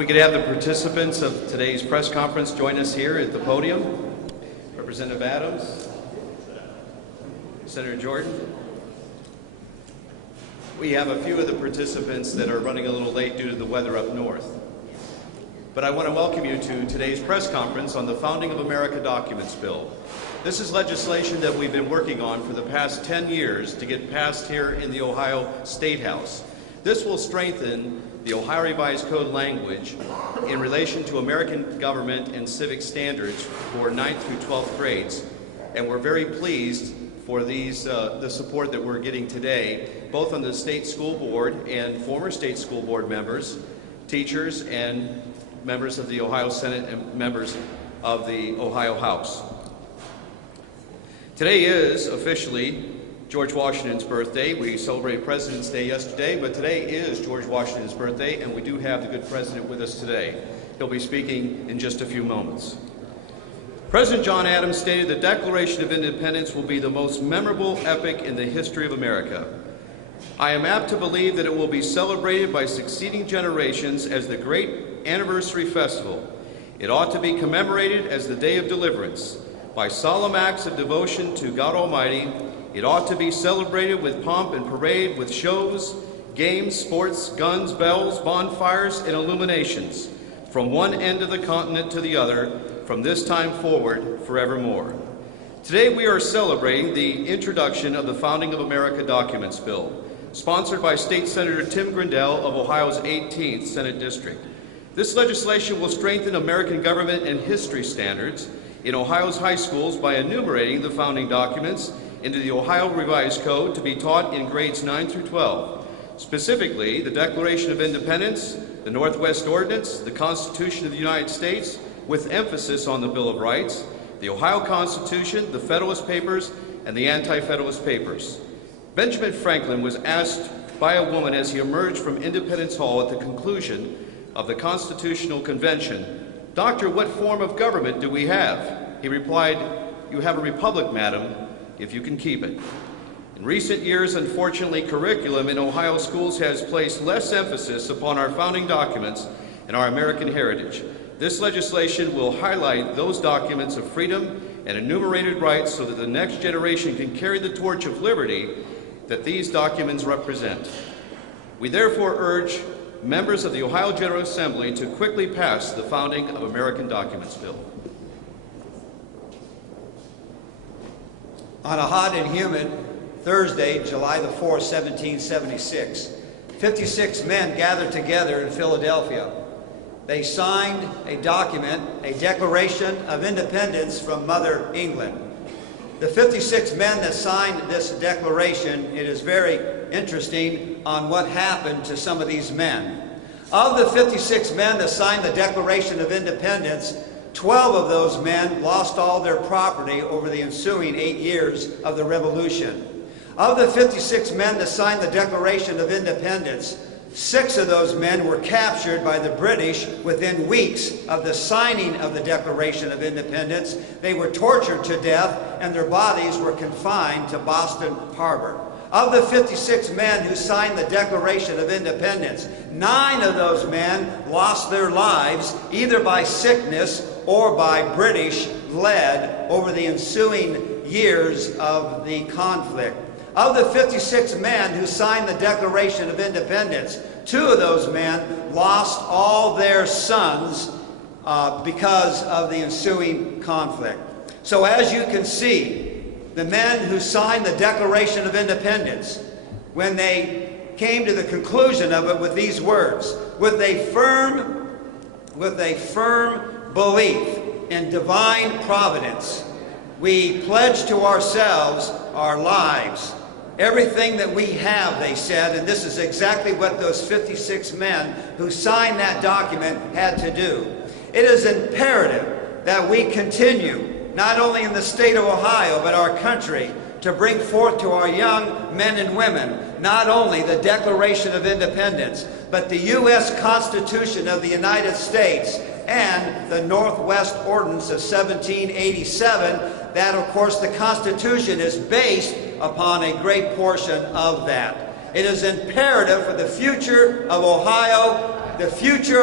We could have the participants of today's press conference join us here at the podium. Representative Adams, Senator Jordan. We have a few of the participants that are running a little late due to the weather up north. But I want to welcome you to today's press conference on the Founding of America Documents Bill. This is legislation that we've been working on for the past 10 years to get passed here in the Ohio Statehouse. This will strengthen the Ohio Revised Code language in relation to American government and civic standards for 9th through 12th grades. And we're very pleased for these, the support that we're getting today, both on the state school board and former state school board members, teachers, and members of the Ohio Senate and members of the Ohio House. Today is officially George Washington's birthday. We celebrated President's Day yesterday, but today is George Washington's birthday, and we do have the good president with us today. He'll be speaking in just a few moments. President John Adams stated the Declaration of Independence will be the most memorable epic in the history of America. I am apt to believe that it will be celebrated by succeeding generations as the great anniversary festival. It ought to be commemorated as the Day of Deliverance. By solemn acts of devotion to God Almighty, it ought to be celebrated with pomp and parade, with shows, games, sports, guns, bells, bonfires, and illuminations, from one end of the continent to the other, from this time forward, forevermore. Today we are celebrating the introduction of the Founding of America Documents Bill, sponsored by State Senator Tim Grendell of Ohio's 18th Senate District. This legislation will strengthen American government and history standards in Ohio's high schools by enumerating the founding documents into the Ohio Revised Code to be taught in grades 9 through 12. Specifically, the Declaration of Independence, the Northwest Ordinance, the Constitution of the United States, with emphasis on the Bill of Rights, the Ohio Constitution, the Federalist Papers, and the Anti-Federalist Papers. Benjamin Franklin was asked by a woman as he emerged from Independence Hall at the conclusion of the Constitutional Convention, "Doctor, what form of government do we have?" He replied, "You have a republic, madam, if you can keep it." In recent years, unfortunately, curriculum in Ohio schools has placed less emphasis upon our founding documents and our American heritage. This legislation will highlight those documents of freedom and enumerated rights so that the next generation can carry the torch of liberty that these documents represent. We therefore urge members of the Ohio General Assembly to quickly pass the Founding of American Documents Bill. On a hot and humid Thursday, July the 4th, 1776, 56 men gathered together in Philadelphia. They signed a document, a Declaration of Independence from Mother England. The 56 men that signed this declaration, it is very interesting on what happened to some of these men. Of the 56 men that signed the Declaration of Independence, 12 of those men lost all their property over the ensuing 8 years of the Revolution. Of the 56 men that signed the Declaration of Independence, 6 of those men were captured by the British within weeks of the signing of the Declaration of Independence. They were tortured to death, and their bodies were confined to Boston Harbor. Of the 56 men who signed the Declaration of Independence, 9 of those men lost their lives either by sickness or by British lead over the ensuing years of the conflict. Of the 56 men who signed the Declaration of Independence, 2 of those men lost all their sons because of the ensuing conflict. So as you can see, the men who signed the Declaration of Independence, when they came to the conclusion of it with these words, with a firm belief in divine providence, we pledge to ourselves our lives. Everything that we have, they said, and this is exactly what those 56 men who signed that document had to do. It is imperative that we continue, not only in the state of Ohio, but our country, to bring forth to our young men and women not only the Declaration of Independence, but the U.S. Constitution of the United States and the Northwest Ordinance of 1787. That, of course, the Constitution is based upon a great portion of that. It is imperative for the future of Ohio, the future of